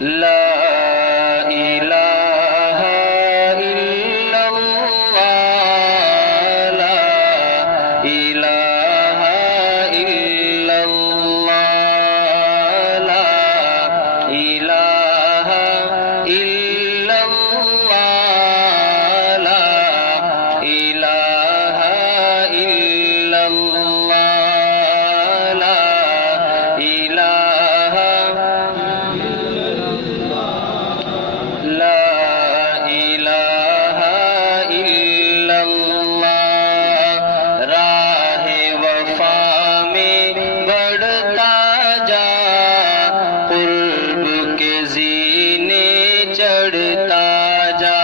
لا الہ الا اللہ، لا الہ الا اللہ، لا الہ الا اللہ، لا الہ الا اللہ، لا الہ لا الہ الا اللہ، راہ وفا میں بڑھتا جا، قرب کے زینے چڑھتا جا،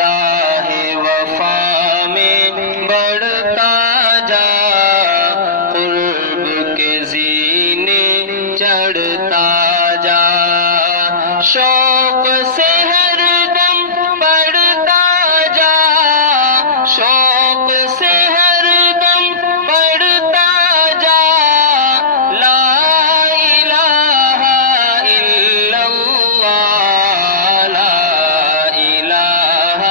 راہ وفا میں بڑھتا جا، قرب کے زینے چڑھتا جا، شوق سے ہر دم بڑھتا جا، شوق سے ہر دم بڑھتا جا، لا الہ الا اللہ، لا الہ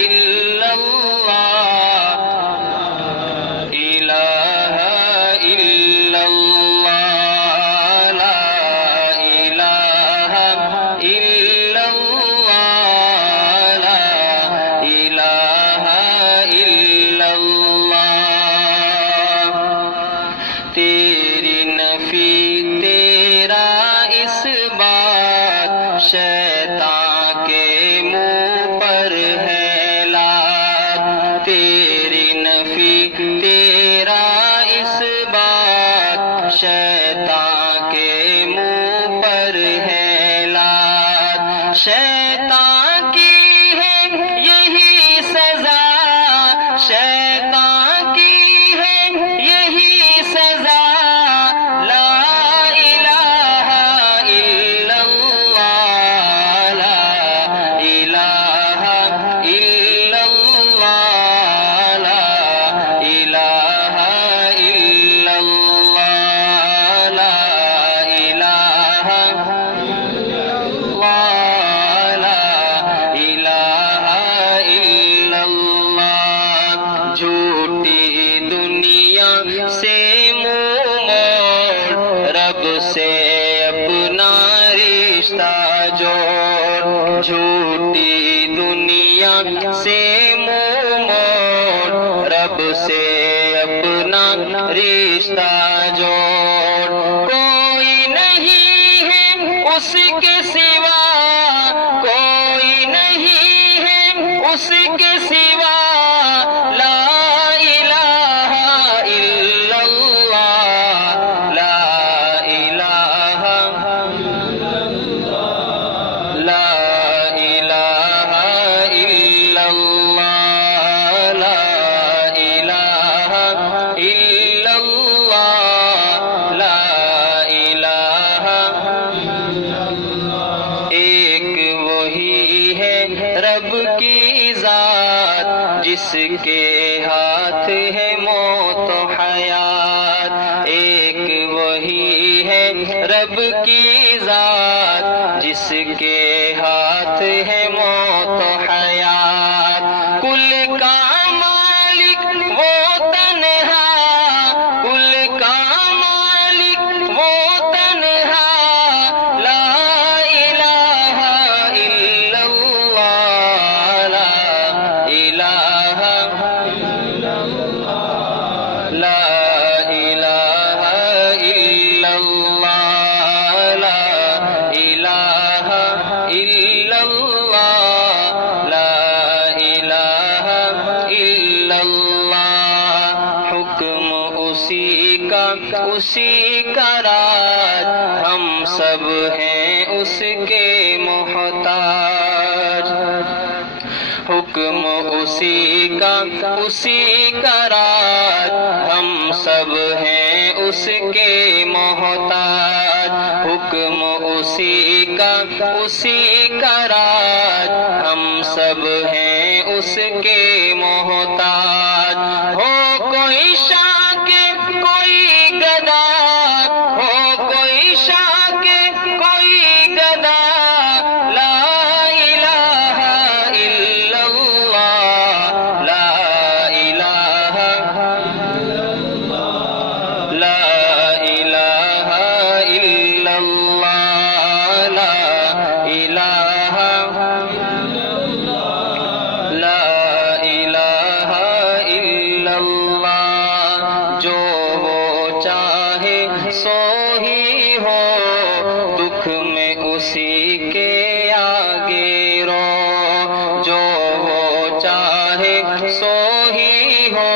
الا اللہ، الہ الا اللہ، لا الہ الا اللہ، لا الہ الا اللہ، تیری نفی تیرا اس بات، شیطان کے منہ پر ہے لات، تیری نفی تیرا اس بات، شیطان کے منہ پر ہے لات، شیطان کی ہے یہی سزا، شیطان کی ہے یہی سزا، لا الہ الا اللہ، لا الہ الا اللہ، لا الہ الا اللہ، لا الہ لا الہ الا اللہ، جھوٹی دنیا سے منہ موڑ، رب سے اپنا رشتہ جوڑ، جھوٹی دنیا سے منہ موڑ، رب سے اپنا رشتہ جوڑ، کوئی نہیں ہے اس کے سوا، کوئی نہیں ہے اس کے سوا، لا الہ الا اللہ، لا الہ لا الہ الا اللہ، لا الہ الا اللہ، لا الہ ایک وہی ہے رب کی ذات، جس کے ہاتھ ہے موت و حیات، ایک وہی ہے رب کی ذات، جس کے ہاتھ ہے موت و حیات، کل کا مالک وہ تنہا، کل کا مالک وہ تنہا، لا الہ الا اللہ، لا الہ لا الہ الا اللہ، لا الہ الا اللہ، لا الہ الا اللہ، حکم اسی کا راج، ہم سب ہیں اس کے محتاج، حکم اسی کا راج، ہم سب ہیں اس کے محتاج، حکم اسی کا راج، ہم سب ہیں اس کے محتاج، ہو کوئی شاہ کے کوئی گدا، ہو کوئی شاہ کے کوئی سو ہی ہو، دکھ میں اسی کے آگے رو، جو وہ چاہے سو ہی ہو،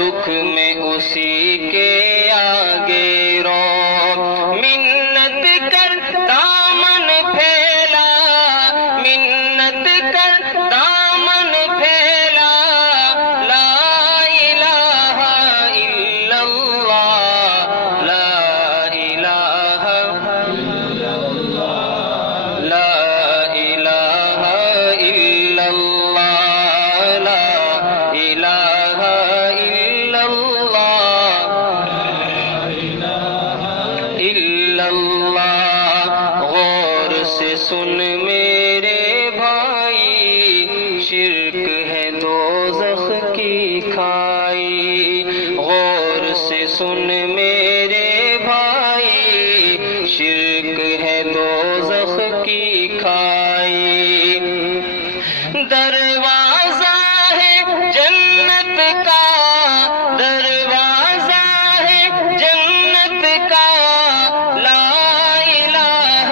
دکھ میں اسی کے آگے رو، منت کر دامن پھیلا، منت کر دامن پھیلا، لا الہ الا اللہ، لا الہ الا اللہ، لا الہ الا اللہ، لا الہ الا اللہ، الا اللہ۔ غور سے سن میرے بھائی، شرک ہے دوزخ کی کھائی، غور سے سن میرے بھائی، شرک ہے دوزخ کی کھائی، دروازہ ہے جنت کا، دروازہ ہے جنت کا، لا الہ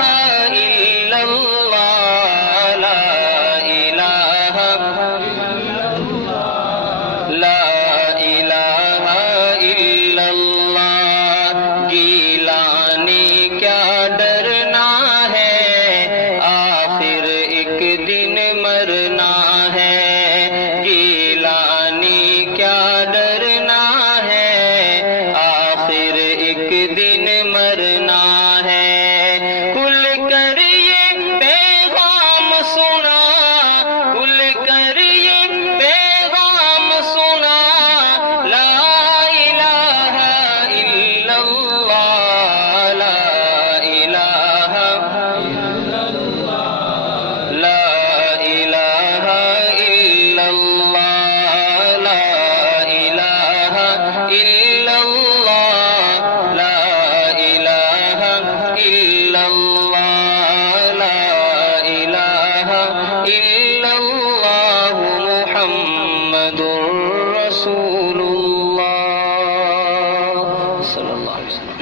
الا اللہ، لا الہ لا الہ الا اللہ۔ گیلانی کیا ڈرنا ہے، آخر ایک دن مرنا ہے، گیلانی کیا ڈرنا ہے، آخر ایک دن مرنا ہے، کھل کر یہ پیغام سنا، کھل کر یہ پیغام سنا، لا الہ الا اللہ، لا الہ لا الہ الا اللہ، لا الہ الا اللہ، لا الہ الا اللہ، لا الہ الا اللہ، محمد رسول اللہ صلی اللہ علیہ وسلم۔